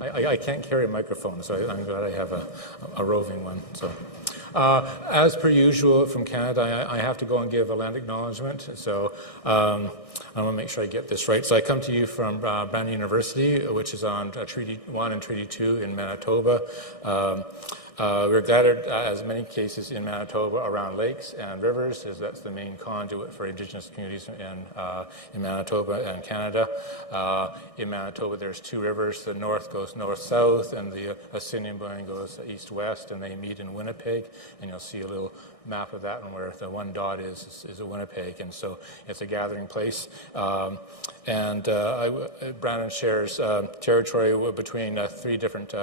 I can't carry a microphone, so I'm glad I have a roving one. So, as per usual from Canada, I have to go and give a land acknowledgement. So I want to make sure I get this right. So I come to you from Brandon University, which is on Treaty 1 and Treaty 2 in Manitoba. We're gathered, as many cases, in Manitoba around lakes and rivers, as that's the main conduit for Indigenous communities in Manitoba and Canada. In Manitoba, there's two rivers. The north goes north-south, and the Assiniboine goes east-west, and they meet in Winnipeg. And you'll see a little map of that, and where the one dot is a Winnipeg, and so it's a gathering place. Brandon shares territory between three different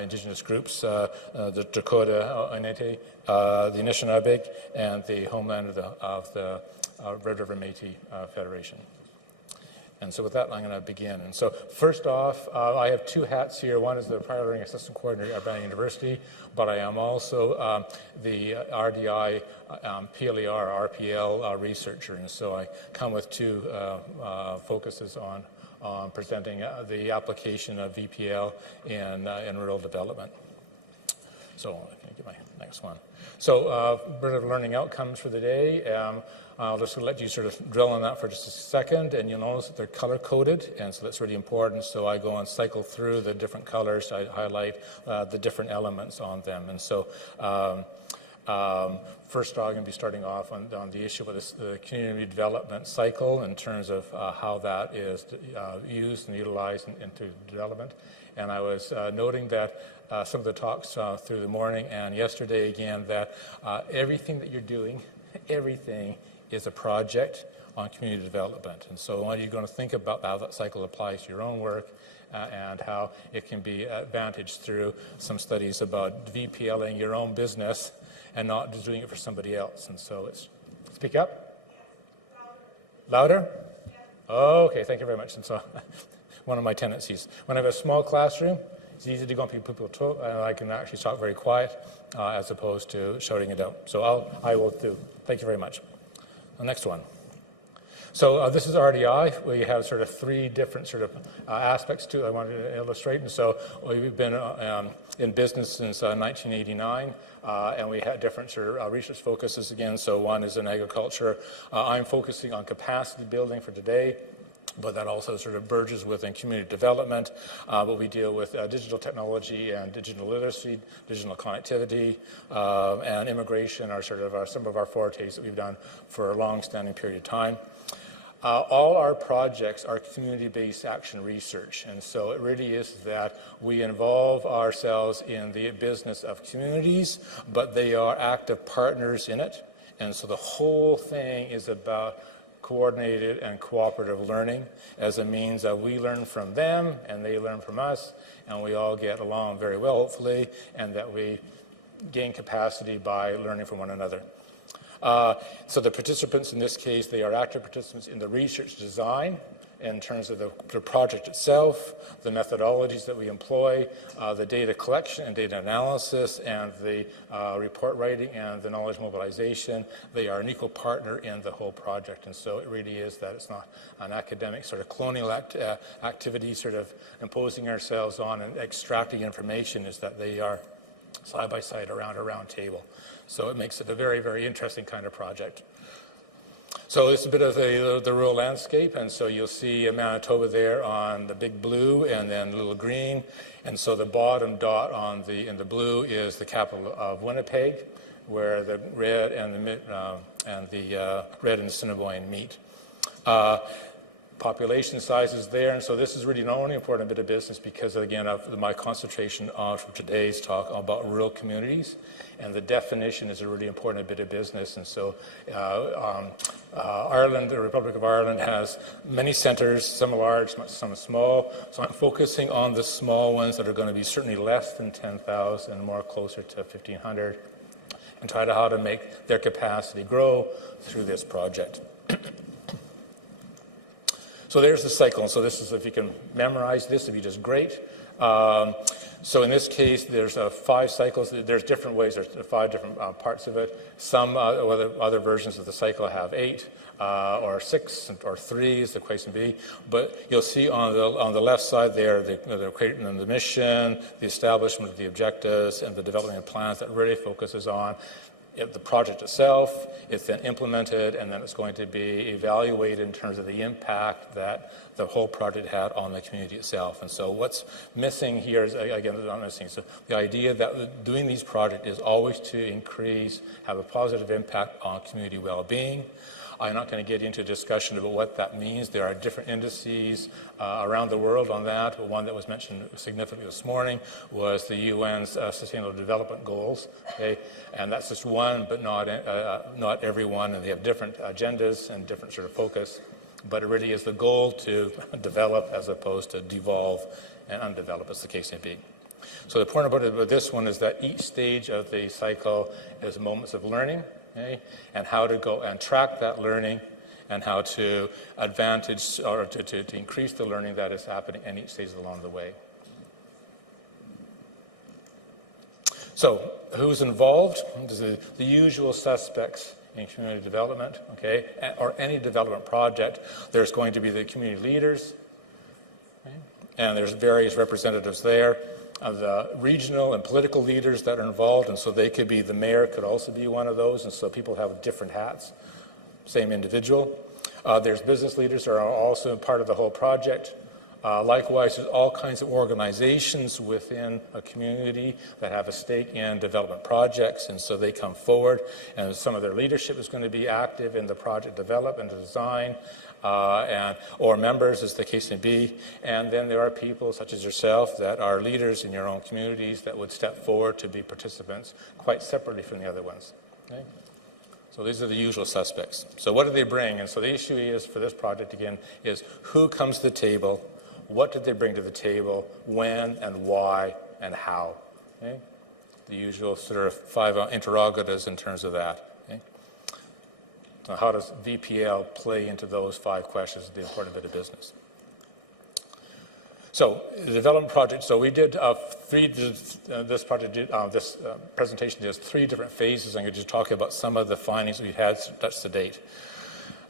Indigenous groups, the Dakota Oneite, the Anishinaabe, and the homeland of the Red River Métis Federation. And so with that, I'm going to begin. And so first off, I have two hats here. One is the Prior Learning Assistant Coordinator at Brandon University, but I am also the RDI PLER, RPL researcher. And so I come with two focuses on presenting the application of VPL in rural development. So I can get my next one. So bit of learning outcomes for the day. I'll just let you sort of drill on that for just a second, and you'll notice that they're color-coded, and so that's really important. So I go and cycle through the different colors. I highlight the different elements on them. And so first I'm going to be starting off on the issue of the community development cycle in terms of how that is used and utilized into development. And I was noting that some of the talks through the morning and yesterday again, that everything that you're doing, everything is a project on community development. And so when you're going to think about how that cycle applies to your own work and how it can be advantaged through some studies about VPLing your own business and not just doing it for somebody else. And so it's, speak up. Louder? Okay, thank you very much. And so one of my tendencies, when I have a small classroom, it's easy to go on people talk, and I can actually talk very quiet as opposed to shouting it out. So I will do. Thank you very much. The next one. So this is RDI, where you have sort of three different sort of aspects to it I wanted to illustrate. And so we've been in business since 1989, and we had different sort of research focuses again. So one is in agriculture. I'm focusing on capacity building for today, but that also sort of merges within community development. But we deal with digital technology and digital literacy, digital connectivity, and immigration are sort of some of our fortes that we've done for a long-standing period of time. All our projects are community-based action research, and so it really is that we involve ourselves in the business of communities, but they are active partners in it, and so the whole thing is about coordinated and cooperative learning as a means that we learn from them and they learn from us, and we all get along very well, hopefully, and that we gain capacity by learning from one another. So the participants in this case, they are active participants in the research design in terms of the project itself, the methodologies that we employ, the data collection and data analysis, and the report writing and the knowledge mobilization. They are an equal partner in the whole project, and so it really is that it's not an academic sort of colonial activity, sort of imposing ourselves on and extracting information, is that they are side by side around a round table. So it makes it a very, very interesting kind of project. So it's a bit of the rural landscape, and so you'll see Manitoba there on the big blue and then little green, and so the bottom dot in the blue is the capital of Winnipeg, where the red and the red and Assiniboine meet. Population size is there, and so this is really not only an important bit of business because, again, of my concentration from today's talk about rural communities, and the definition is a really important bit of business. And so Ireland, the Republic of Ireland, has many centres, some large, some small, so I'm focusing on the small ones that are going to be certainly less than 10,000 and more closer to 1,500, and try to how to make their capacity grow through this project. So there's the cycle. So this is, if you can memorize this, it'd be just great. So in this case, there's 5 cycles. There's different ways. There's 5 different parts of it. Some other versions of the cycle have 8 or 6 or 3 is the case may be. But you'll see on the left side there, the creating the mission, the establishment of the objectives, and the development of plans that really focuses on the project itself. It's then implemented, and then it's going to be evaluated in terms of the impact that the whole project had on the community itself. And so what's missing here is, again, not missing. So the idea that doing these projects is always to have a positive impact on community well-being. I'm not going to get into a discussion about what that means. There are different indices around the world on that. But one that was mentioned significantly this morning was the UN's Sustainable Development Goals. Okay? And that's just one, but not every one. And they have different agendas and different sort of focus. But it really is the goal to develop as opposed to devolve and undevelop, as the case may be. So the point about this one is that each stage of the cycle is moments of learning. Okay, and how to go and track that learning and how to advantage or to increase the learning that is happening in each stage along the way. So who's involved? The usual suspects in community development, okay, or any development project. There's going to be the community leaders, okay, and there's various representatives there. The regional and political leaders that are involved, and so they could be, the mayor could also be one of those, and so people have different hats, same individual. There's business leaders that are also part of the whole project. Likewise, there's all kinds of organizations within a community that have a stake in development projects, and so they come forward, and some of their leadership is going to be active in the project development and design, or members, as the case may be. And then there are people such as yourself that are leaders in your own communities that would step forward to be participants quite separately from the other ones. Okay? So these are the usual suspects. So what do they bring? And so the issue is for this project, again, is who comes to the table, what did they bring to the table, when and why and how. Okay? The usual sort of 5 interrogatives in terms of that. So how does VPL play into those 5 questions, the important bit of business? So the development project, so we did this presentation has 3 different phases. I'm going to just talk about some of the findings we've had to date.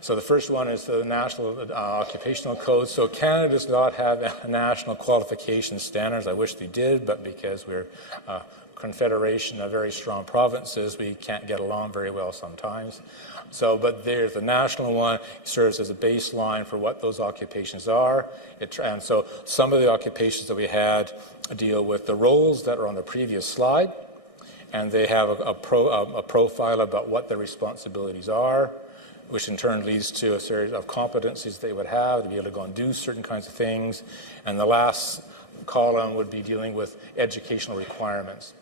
So the first one is the National Occupational Code. So Canada does not have a national qualification standards. I wish they did, but because we're a confederation of very strong provinces, we can't get along very well sometimes. So, but there's the national one, serves as a baseline for what those occupations are. And so some of the occupations that we had deal with the roles that are on the previous slide, and they have a profile about what their responsibilities are, which in turn leads to a series of competencies they would have to be able to go and do certain kinds of things. And the last column would be dealing with educational requirements.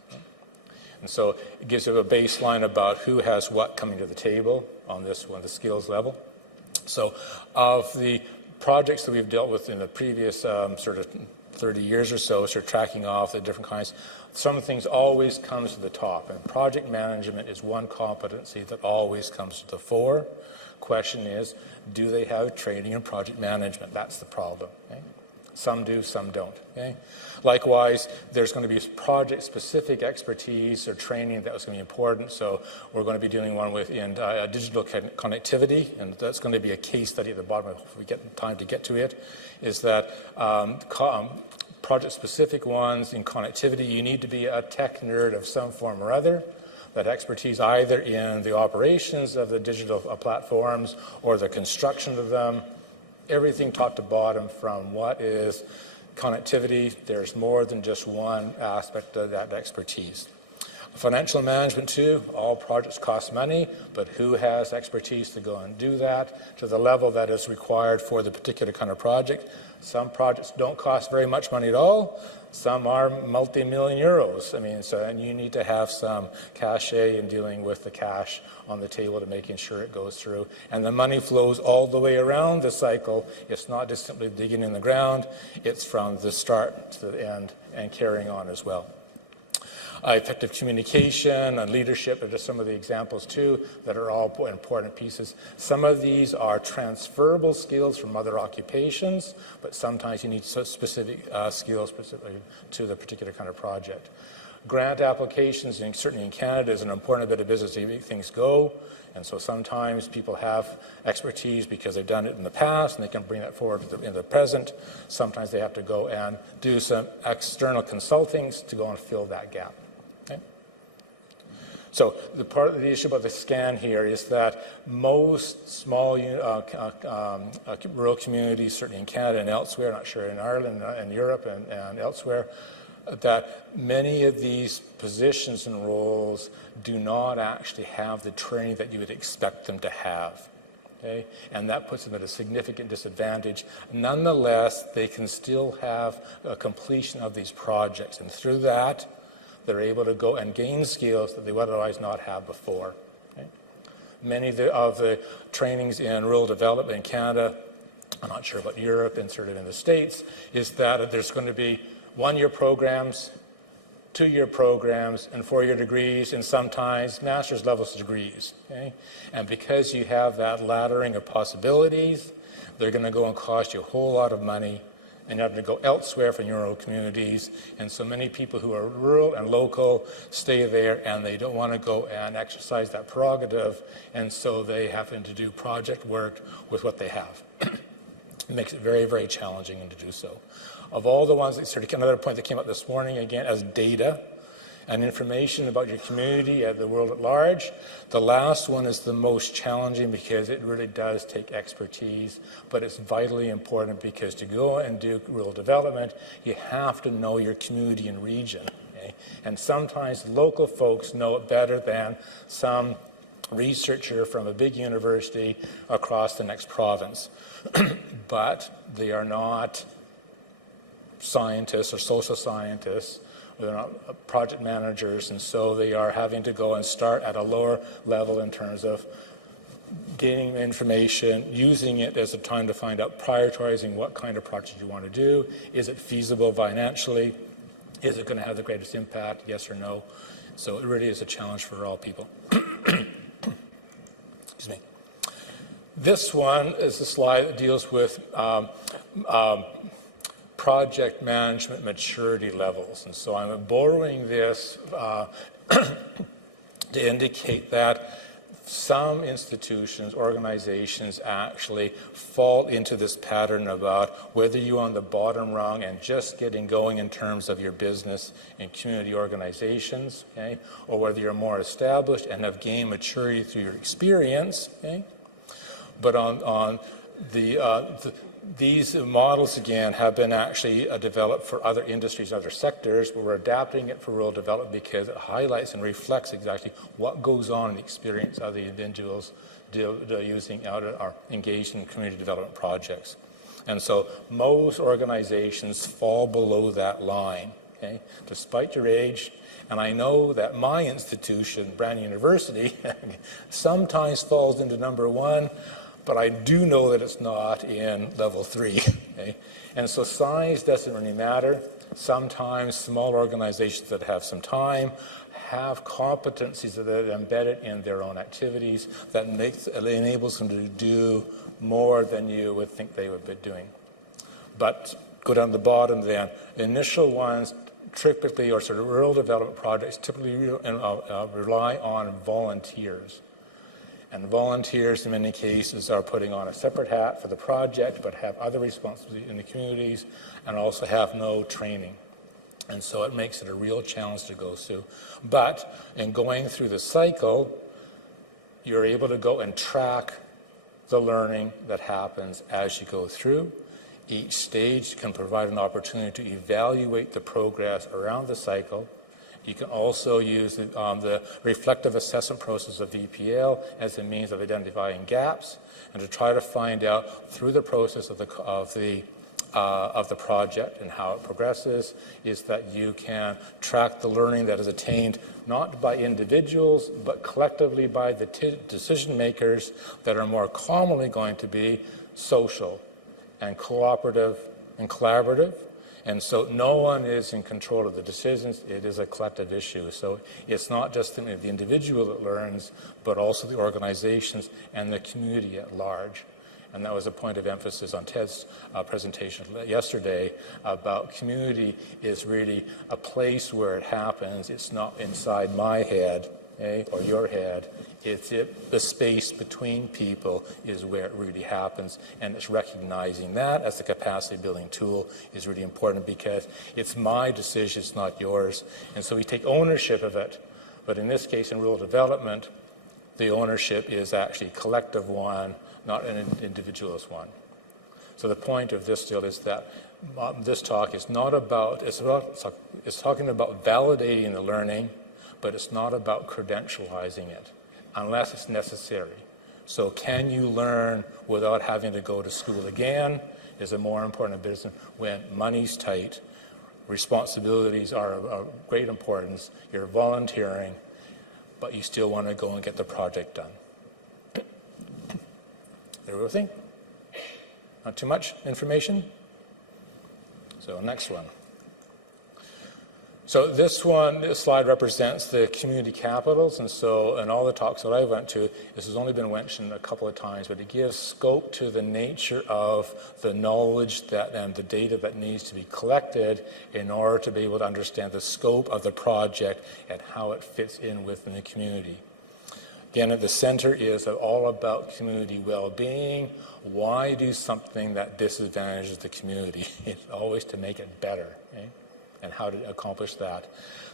And so it gives you a baseline about who has what coming to the table on this one, the skills level. So of the projects that we've dealt with in the previous sort of 30 years or so, sort of tracking off the different kinds, some things always comes to the top. And project management is one competency that always comes to the fore. Question is, do they have training in project management? That's the problem. Okay? Some do, some don't. Okay? Likewise, there's going to be project-specific expertise or training that was going to be important. So we're going to be doing one in digital connectivity, and that's going to be a case study at the bottom if we get time to get to it, is that project-specific ones in connectivity, you need to be a tech nerd of some form or other. That expertise either in the operations of the digital platforms or the construction of them, everything top to bottom from what is connectivity. There's more than just one aspect of that expertise. Financial management too, all projects cost money, but who has expertise to go and do that to the level that is required for the particular kind of project. Some projects don't cost very much money at all. Some are multi-million euros. I mean, so, and you need to have some cachet in dealing with the cash on the table to making sure it goes through. And the money flows all the way around the cycle. It's not just simply digging in the ground. It's from the start to the end and carrying on as well. Effective communication and leadership are just some of the examples too that are all important pieces. Some of these are transferable skills from other occupations, but sometimes you need specific skills specifically to the particular kind of project. Grant applications, and certainly in Canada, is an important bit of business to make things go. And so sometimes people have expertise because they've done it in the past and they can bring that forward in the present. Sometimes they have to go and do some external consultings to go and fill that gap. Okay? So the part of the issue about the scan here is that most small rural communities, certainly in Canada and elsewhere, not sure in Ireland and Europe and elsewhere, that many of these positions and roles do not actually have the training that you would expect them to have. Okay? And that puts them at a significant disadvantage. Nonetheless, they can still have a completion of these projects. And through that, they're able to go and gain skills that they would otherwise not have before. Okay? Many of the trainings in rural development in Canada, I'm not sure about Europe and sort of in the States, is that there's going to be one-year programs, two-year programs, and four-year degrees, and sometimes master's level degrees. Okay? And because you have that laddering of possibilities, they're going to go and cost you a whole lot of money, and you have to go elsewhere from your own communities. And so many people who are rural and local stay there, and they don't want to go and exercise that prerogative, and so they happen to do project work with what they have. It makes it very, very challenging to do so. Of all the ones that sort of, another point that came up this morning, again, as data and information about your community and the world at large, the last one is the most challenging because it really does take expertise, but it's vitally important because to go and do rural development, you have to know your community and region. Okay? And sometimes local folks know it better than some researcher from a big university across the next province. But they are not scientists or social scientists, they're not project managers, and so they are having to go and start at a lower level in terms of gaining information, using it as a time to find out, prioritizing what kind of project you want to do. Is it feasible financially? Is it going to have the greatest impact, yes or no? So it really is a challenge for all people. Excuse me. This one is a slide that deals with project management maturity levels. And so I'm borrowing this to indicate that some institutions, organizations actually fall into this pattern about whether you're on the bottom rung and just getting going in terms of your business and community organizations, okay, or whether you're more established and have gained maturity through your experience, okay. But on these models, again, have been actually developed for other industries, other sectors, but we're adapting it for rural development because it highlights and reflects exactly what goes on in the experience of the individuals using out or engaged in community development projects. And so most organizations fall below that line, okay, despite your age. And I know that my institution, Brandon University, sometimes falls into number one, but I do know that it's not in level 3. Okay? And so size doesn't really matter. Sometimes small organizations that have some time have competencies that are embedded in their own activities that enables them to do more than you would think they would be doing. But go down to the bottom then. Initial ones typically, or sort of rural development projects, typically rely on volunteers. And volunteers, in many cases, are putting on a separate hat for the project, but have other responsibilities in the communities and also have no training. And so it makes it a real challenge to go through. But in going through the cycle, you're able to go and track the learning that happens as you go through. Each stage can provide an opportunity to evaluate the progress around the cycle. You can also use the reflective assessment process of VPL as a means of identifying gaps and to try to find out through the process of the project and how it progresses is that you can track the learning that is attained not by individuals but collectively by the decision makers that are more commonly going to be social and cooperative and collaborative. And so no one is in control of the decisions. It is a collective issue. So it's not just the individual that learns, but also the organizations and the community at large. And that was a point of emphasis on Ted's presentation yesterday about community is really a place where it happens. It's not inside my head, or your head. It's the space between people is where it really happens, and it's recognizing that as a capacity building tool is really important because it's my decision, it's not yours. And so we take ownership of it. But in this case, in rural development, the ownership is actually a collective one, not an individualist one. So the point of this still is that this talk is not about, it's talking about validating the learning, but it's not about credentializing it, unless it's necessary. So can you learn without having to go to school again is a more important business when money's tight, responsibilities are of great importance, you're volunteering, but you still want to go and get the project done. Everything? Not too much information? So next one. So this slide represents the community capitals, and so in all the talks that I went to, this has only been mentioned a couple of times, but it gives scope to the nature of the knowledge and the data that needs to be collected in order to be able to understand the scope of the project and how it fits in within the community. Again, at the center is all about community well-being. Why do something that disadvantages the community? It's always to make it better. And how to accomplish that.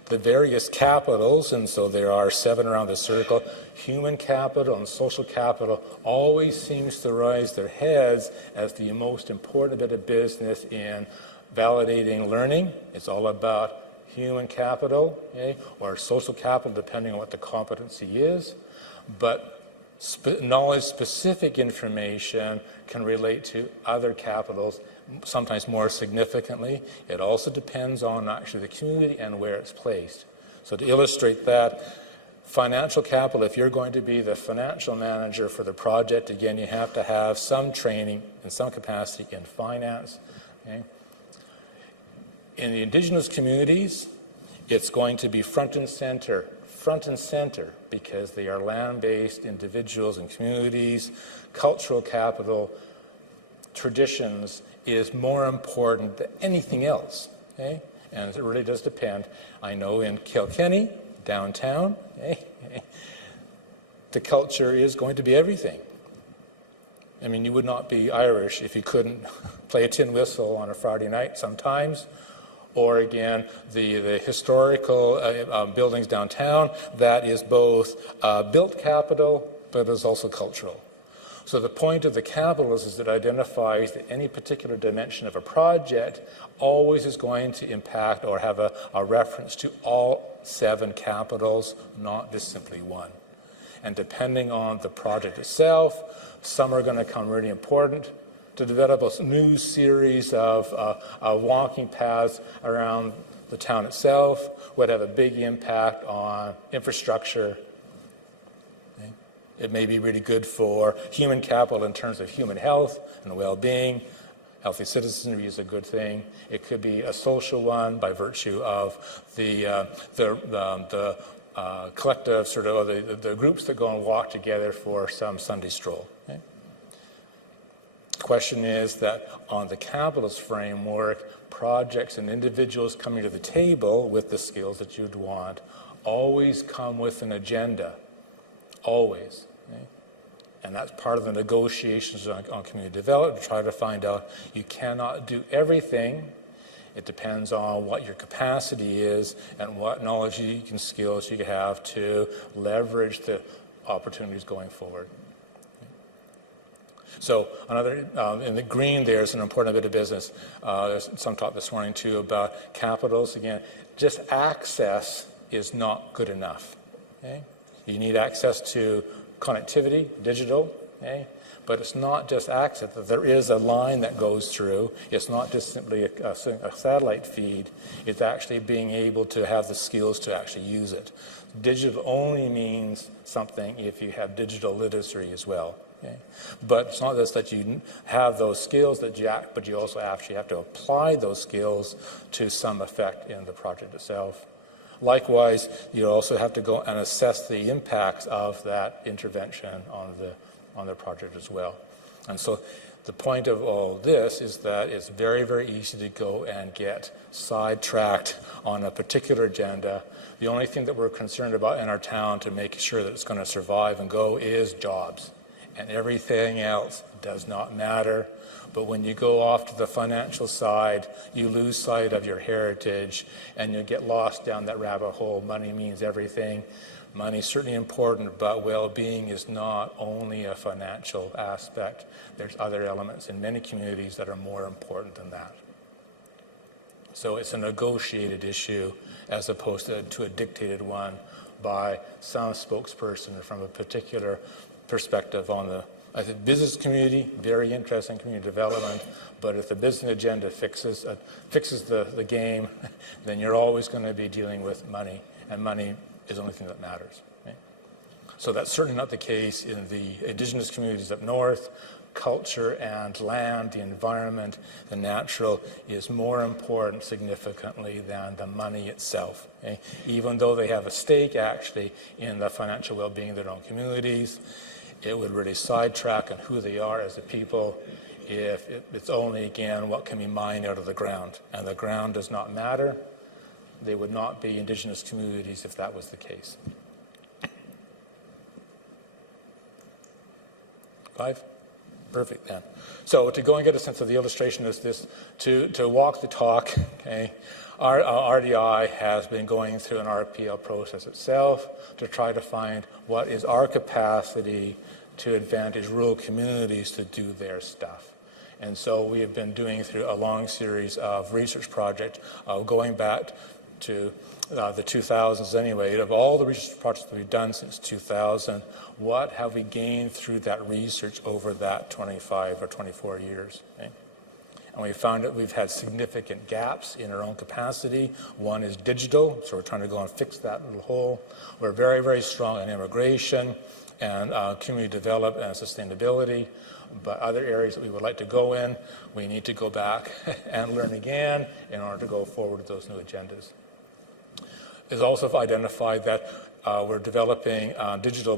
The various capitals, and so there are 7 around the circle, human capital and social capital always seems to rise their heads as the most important bit of business in validating learning. It's all about human capital, or social capital, depending on what the competency is. But knowledge-specific information can relate to other capitals, sometimes more significantly. It also depends on actually the community and where it's placed. So to illustrate that, financial capital, if you're going to be the financial manager for the project, again, you have to have some training and some capacity in finance. In the Indigenous communities, it's going to be front and center, because they are land-based individuals and communities. Cultural capital, traditions, is more important than anything else, and it really does depend. I know in Kilkenny, downtown, the culture is going to be everything. I mean, you would not be Irish if you couldn't play a tin whistle on a Friday night sometimes, or again, the historical buildings downtown, that is both built capital, but is also cultural. So the point of the capital is that it identifies that any particular dimension of a project always is going to impact or have a reference to all 7 capitals, not just simply one. And depending on the project itself, some are going to come really important to develop a new series of walking paths around the town itself, would have a big impact on infrastructure. It may be really good for human capital in terms of human health and well-being. Healthy citizenry is a good thing. It could be a social one by virtue of the collective sort of the groups that go and walk together for some Sunday stroll. The question is that on the capitalist framework, projects and individuals coming to the table with the skills that you'd want always come with an agenda, always. And that's part of the negotiations on community development, to try to find out you cannot do everything. It depends on what your capacity is and what knowledge and skills you have to leverage the opportunities going forward. So another, in the green, there's an important bit of business. There's some talk this morning too about capitals. Again, just access is not good enough. You need access to connectivity, digital, but it's not just access. There is a line that goes through. It's not just simply a satellite feed. It's actually being able to have the skills to actually use it. Digital only means something if you have digital literacy as well. Okay? But it's not just that you have those skills that but you also actually have to apply those skills to some effect in the project itself. Likewise, you also have to go and assess the impacts of that intervention on the project as well. And so the point of all this is that it's very, very easy to go and get sidetracked on a particular agenda. The only thing that we're concerned about in our town to make sure that it's going to survive and go is jobs. And everything else does not matter. But when you go off to the financial side, you lose sight of your heritage and you get lost down that rabbit hole. Money means everything. Money is certainly important, but well-being is not only a financial aspect. There's other elements in many communities that are more important than that. So it's a negotiated issue as opposed to a dictated one by some spokesperson from a particular perspective on the business community. Very interesting community development, but if the business agenda fixes the game, then you're always going to be dealing with money, and money is the only thing that matters. Okay? So that's certainly not the case in the Indigenous communities up north. Culture and land, the environment, the natural is more important significantly than the money itself. Okay? Even though they have a stake actually in the financial well-being of their own communities, it would really sidetrack on who they are as a people if it's only, again, what can be mined out of the ground. And the ground does not matter. They would not be Indigenous communities if that was the case. 5? Perfect then. So to go and get a sense of the illustration is this, to walk the talk, okay, our RDI has been going through an RPL process itself to try to find what is our capacity to advantage rural communities to do their stuff. And so we have been doing through a long series of research projects going back to the 2000s anyway. Of all the research projects that we've done since 2000, what have we gained through that research over that 25 or 24 years? Okay? And we found that we've had significant gaps in our own capacity. One is digital, so we're trying to go and fix that little hole. We're very, very strong in immigration and community development and sustainability. But other areas that we would like to go in, we need to go back and learn again in order to go forward with those new agendas. It's also identified that we're developing digital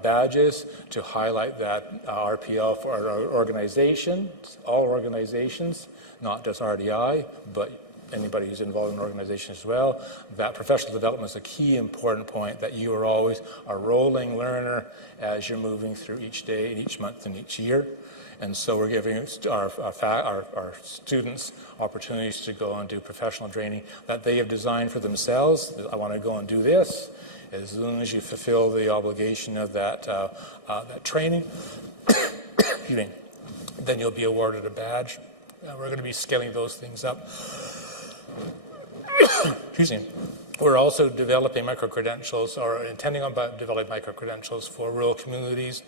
badges to highlight that RPL for our organizations, all organizations, not just RDI, but anybody who's involved in an organization as well. That professional development is a key important point, that you are always a rolling learner as you're moving through each day, each month, and each year. And so we're giving our students opportunities to go and do professional training that they have designed for themselves. I want to go and do this. As soon as you fulfill the obligation of that training, then you'll be awarded a badge. We're going to be scaling those things up. Excuse me. We're also developing micro-credentials, or intending on developing micro-credentials for rural communities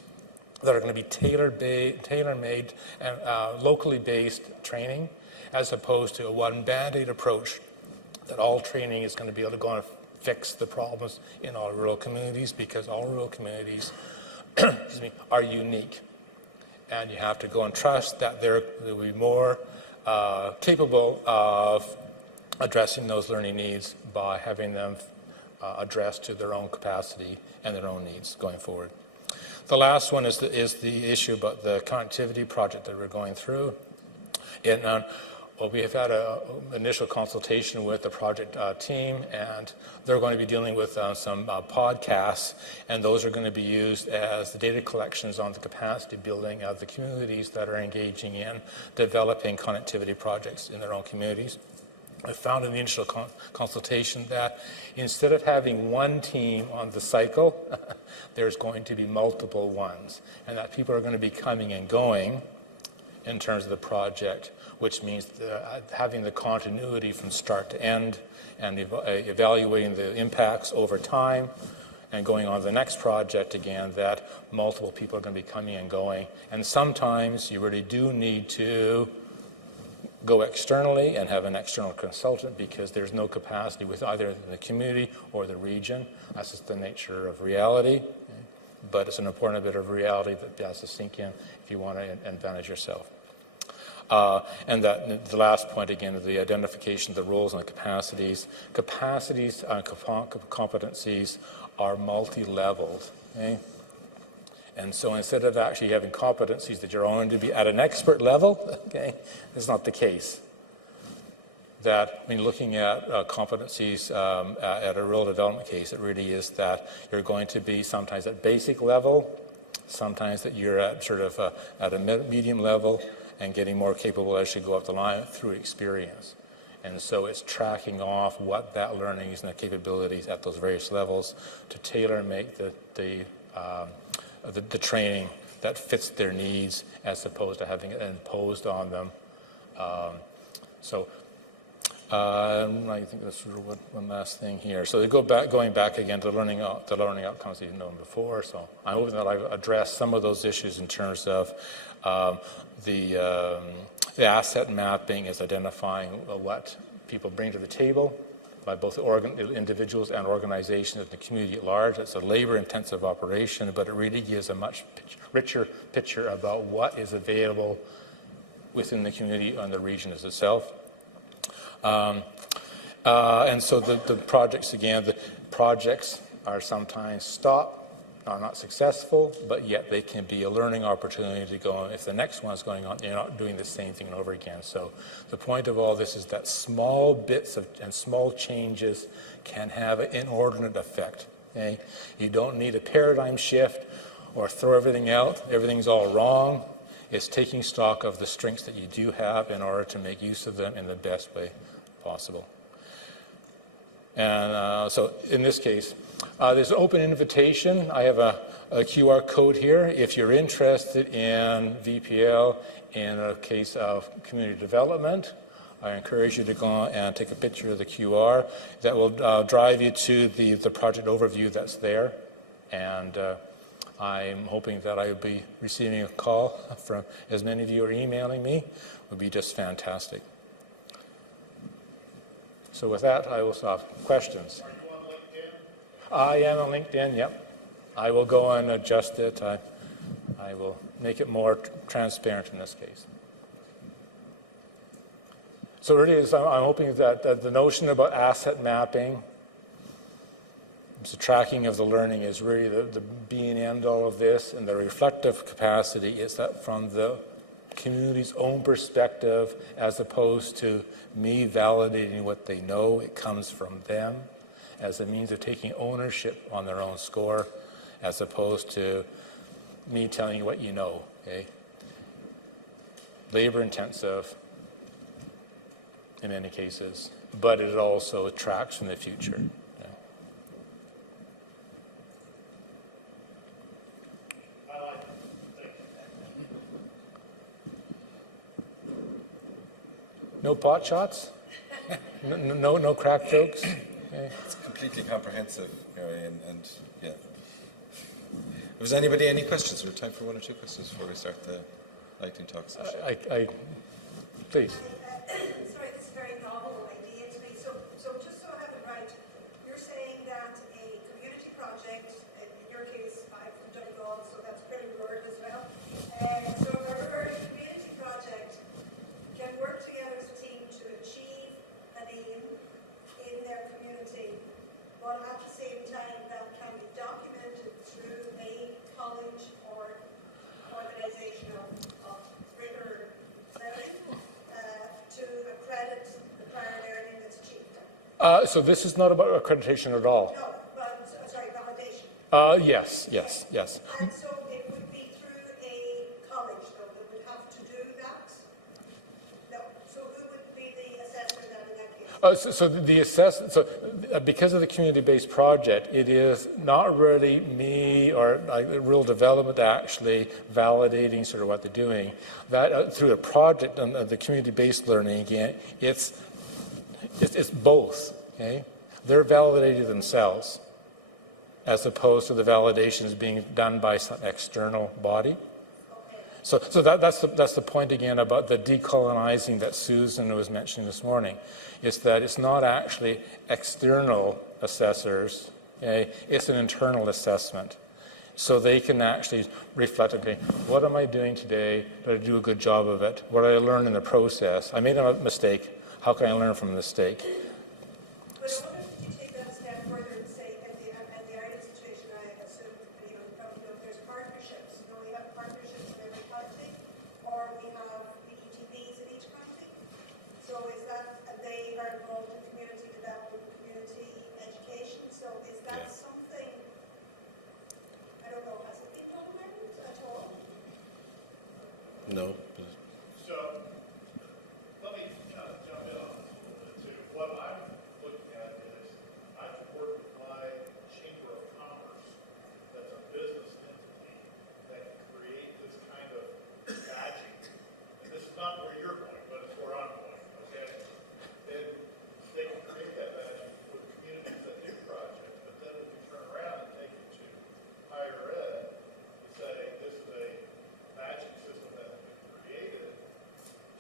that are going to be tailor-made and locally based training, as opposed to a one Band-Aid approach that all training is going to be able to go and fix the problems in all rural communities, because all rural communities are unique. And you have to go and trust that they'll be more capable of addressing those learning needs by having them addressed to their own capacity and their own needs going forward. The last one is the issue about the connectivity project that we're going through. Well, we have had an initial consultation with the project team, and they're going to be dealing with some podcasts, and those are going to be used as the data collections on the capacity building of the communities that are engaging in developing connectivity projects in their own communities. I found in the initial consultation that instead of having one team on the cycle, there's going to be multiple ones, and that people are going to be coming and going in terms of the project, which means having the continuity from start to end and evaluating the impacts over time and going on to the next project again, that multiple people are going to be coming and going. And sometimes you really do need to go externally and have an external consultant, because there's no capacity with either the community or the region. That's just the nature of reality. but it's an important bit of reality that has to sink in if you want to advantage yourself. And that the last point again is the identification of the roles and the capacities. Capacities and competencies are multi-leveled. Okay? And so instead of actually having competencies that you're only to be at an expert level, okay, that's not the case. That when looking at competencies at a rural development case, it really is that you're going to be sometimes at basic level, sometimes that you're at sort of at a medium level, and getting more capable as you go up the line through experience. And so it's tracking off what that learning is and the capabilities at those various levels to tailor and make the training that fits their needs as opposed to having it imposed on them. I think that's one last thing here. So going back again to the learning outcomes you've known before. So I'm hoping that I've addressed some of those issues in terms of the asset mapping is identifying what people bring to the table by both individuals and organizations and the community at large. It's a labor-intensive operation, but it really gives a much richer picture about what is available within the community and the region as itself. And so the projects, again, the projects are sometimes stopped, are not successful, but yet they can be a learning opportunity to go on. If the next one's going on, you're not doing the same thing over again. So the point of all this is that small bits and small changes can have an inordinate effect. Okay? You don't need a paradigm shift or throw everything out. Everything's all wrong. It's taking stock of the strengths that you do have in order to make use of them in the best way possible. And so in this case, there's an open invitation. I have a QR code here. If you're interested in VPL in a case of community development, I encourage you to go and take a picture of the QR. That will drive you to the project overview that's there. And I'm hoping that I will be receiving a call from as many of you are emailing me. It would be just fantastic. So with that, I will stop. Questions? Are you on LinkedIn? I am on LinkedIn, yep. I will go and adjust it. I will make it more transparent in this case. So really, I'm hoping that the notion about asset mapping, the tracking of the learning is really the be and end all of this, and the reflective capacity is that from the community's own perspective as opposed to me validating what they know. It comes from them as a means of taking ownership on their own score as opposed to me telling you what you know. Okay? Labor intensive in many cases, but it also tracks from the future. No pot shots? No crack jokes? Okay. It's completely comprehensive, Gary, and yeah. Was anybody any questions? We have time for one or two questions before we start the lightning talk session. Please. Sorry, this is a very novel idea to me. So just so I have it right, you're saying that a community project, in your case, I'm from Donegal, so that's pretty rural as well. So a rural community project can work together as a team to achieve an aim in their community, but at the same time that can be documented through a college or organization of rigor learning to accredit the prior learning that's achieved. So this is not about accreditation at all. No, but, sorry, validation. Yes. And so it would be through a college, though, that would have to do that? No. So who would be the assessor then in that case? Because of the community-based project, it is not really me or rural development actually validating sort of what they're doing. That through the project and the community-based learning, again, it's both. Okay, they're validating themselves, as opposed to the validations being done by some external body. So that's the point again about the decolonizing that Susan was mentioning this morning, is that it's not actually external assessors, okay? It's an internal assessment. So they can actually reflect, okay, what am I doing today? Did I do a good job of it? What did I learn in the process? I made a mistake. How can I learn from the mistake? But I wonder if you take that a step further and say, at the Ireland situation, I assume, you probably know, there's partnerships. So we have partnerships in every county, or we have the ETBs in each county. So is that, and they are involved in community development, community education. So is that something, I don't know, has it been done in Ireland at all? No. So, let me kind of jump in on this a little bit too. What I'm looking at is, I've worked with my Chamber of Commerce, that's a business entity, that can create this kind of badging. And this is not where you're going, but it's where I'm going, okay? And they can create that badging for the communities that do projects, but then if you turn around and take it to higher ed, you say, this is a badging system that has been created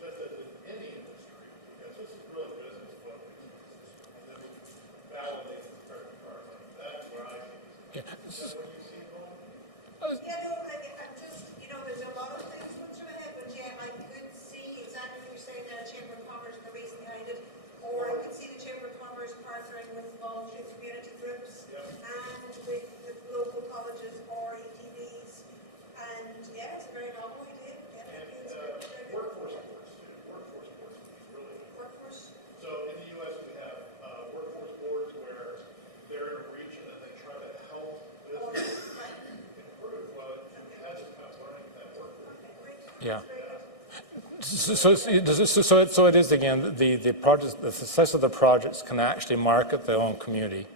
just as in any industry, because this is really business focused. And then we validate the credit card. That's what I think. Is that what you see, Paul? Yeah, no, I'm just, there's a lot of things going through my head, but yeah, I could see exactly what you're saying there, Chamber of Commerce and the reason behind it, or I could see the Chamber of Commerce partnering with voluntary community groups and with the local colleges or ETVs, and yeah, it's a very novel idea. Yeah, that feels very good. Workforce boards, too. Workforce boards is really good. Workforce. So in the U.S., we have workforce boards where they're in a region and they try to help businesses improve. Well, that's kind of learning that workforce. Okay, great. Yeah. Very good. So it is, again, the projects, the success of the projects can actually market their own community.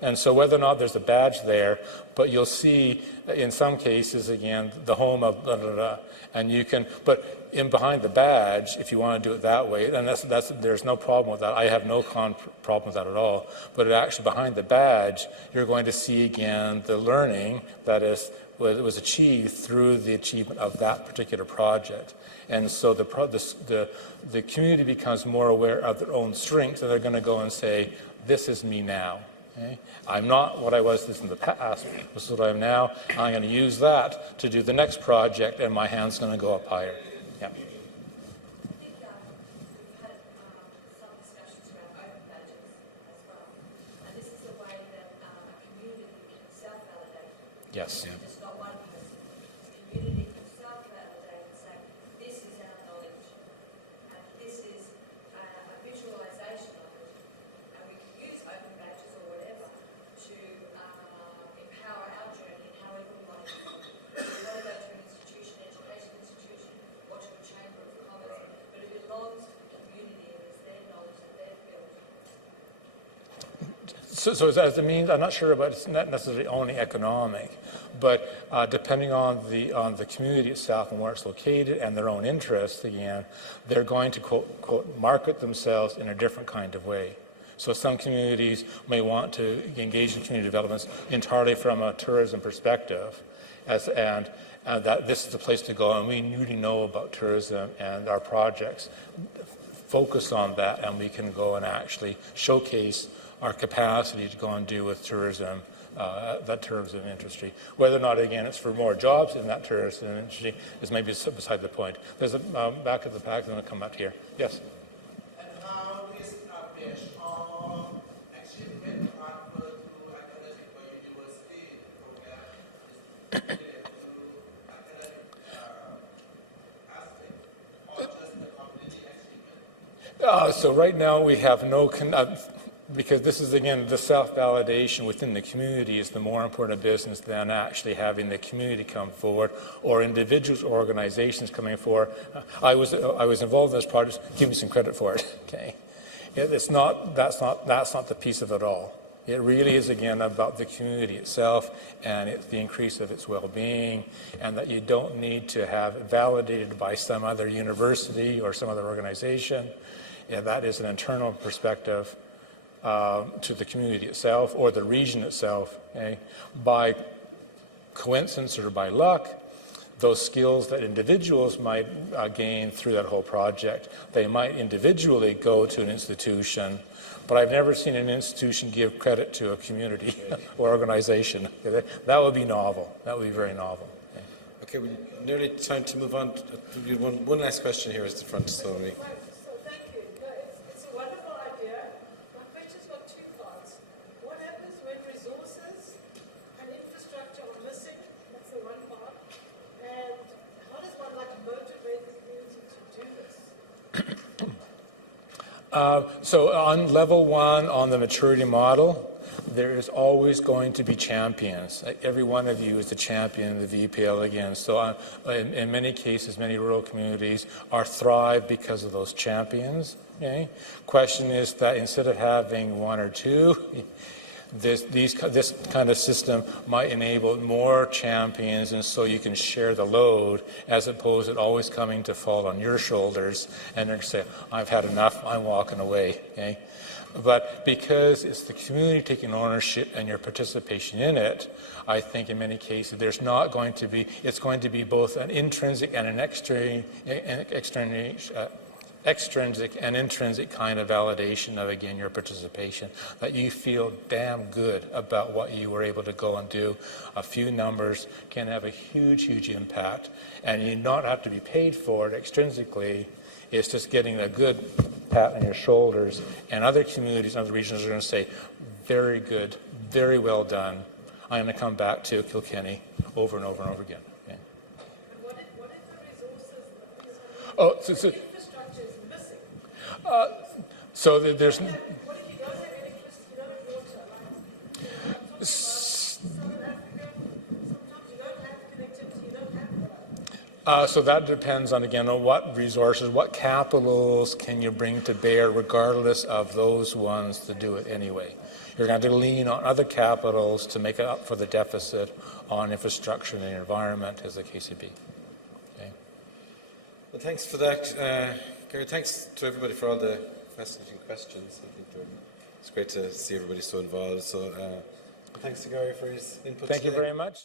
And so whether or not there's a badge there, but you'll see in some cases, again, the home of blah, blah, blah, and you can, but in behind the badge, if you want to do it that way, and there's no problem with that. I have no problem with that at all. But actually behind the badge, you're going to see again the learning that was achieved through the achievement of that particular project. And so the community becomes more aware of their own strengths, and they're going to go and say, this is me now. Okay? I'm not what I was in the past. This is what I am now. I'm going to use that to do the next project, and my hand's going to go up higher. Yeah. I think we've had some discussions around open badges as well. And this is a way that a community can self-validate. Yes. Just not one person. The community can self-validate and say, this is our knowledge. And this is a visualization of it. And we can use open badges or whatever to empower our journey in however we want to do it. We want to go to an institution, education institution, or to a chamber of commerce, but it belongs to the community and it's their knowledge that they've built. So as it means, I'm not sure about it's not necessarily only economic, but depending on the community itself and where it's located and their own interests, again, they're going to quote market themselves in a different kind of way. So some communities may want to engage in community developments entirely from a tourism perspective, and that this is the place to go, and we really know about tourism and our projects focus on that, and we can go and actually showcase our capacity to go and do with tourism, that tourism industry. Whether or not, again, it's for more jobs in that tourism industry is maybe beside the point. There's a back at the back, and then I'll come back here. Yes? And how we establish our achievement transfer to academic or university program is related to academic aspect or just the community achievement? So right now we have no, because this is, again, the self-validation within the community is the more important business than actually having the community come forward or individuals or organizations coming forward. I was involved in this project, give me some credit for it, okay? That's not the piece of it all. It really is, again, about the community itself and it's the increase of its well-being, and that you don't need to have it validated by some other university or some other organization. Yeah, that is an internal perspective to the community itself or the region itself. Okay? By coincidence or by luck, those skills that individuals might gain through that whole project. They might individually go to an institution, but I've never seen an institution give credit to a community or organization. That would be novel. That would be very novel. Okay, we're nearly time to move on. One last question here is the front, so we... So thank you. No, it's a wonderful idea. My question's got two parts. What happens when resources and infrastructure are missing? That's the one part. And how does one motivate the community to do this? So on level one, on the maturity model, there is always going to be champions. Every one of you is a champion of the VPL again. So in many cases, many rural communities are thrive because of those champions. Okay? Question is that instead of having one or two, this kind of system might enable more champions, and so you can share the load as opposed to it always coming to fall on your shoulders and they're going to say, I've had enough, I'm walking away. Okay? But because it's the community taking ownership and your participation in it, I think in many cases there's not going to be, it's going to be both an intrinsic and an extrinsic and intrinsic kind of validation of, again, your participation, that you feel damn good about what you were able to go and do. A few numbers can have a huge, huge impact, and you not have to be paid for it extrinsically. It's just getting a good pat on your shoulders, and other communities, other regions are going to say, very good, very well done. I'm going to come back to Kilkenny over and over and over again. Yeah. But what if the resources, Oh, the infrastructure is missing? So there's... What if you don't have electricity, you don't have water? Southern Africa, sometimes you don't have connectivity, you don't have water. So that depends on, again, on what resources, what capitals can you bring to bear regardless of those ones to do it anyway. You're going to have to lean on other capitals to make up for the deficit on infrastructure and the environment, as the case would be. Okay. Well, thanks for that, Gary. Thanks to everybody for all the fascinating questions. I think it's great to see everybody so involved. So thanks to Gary for his input Thank you today. very much.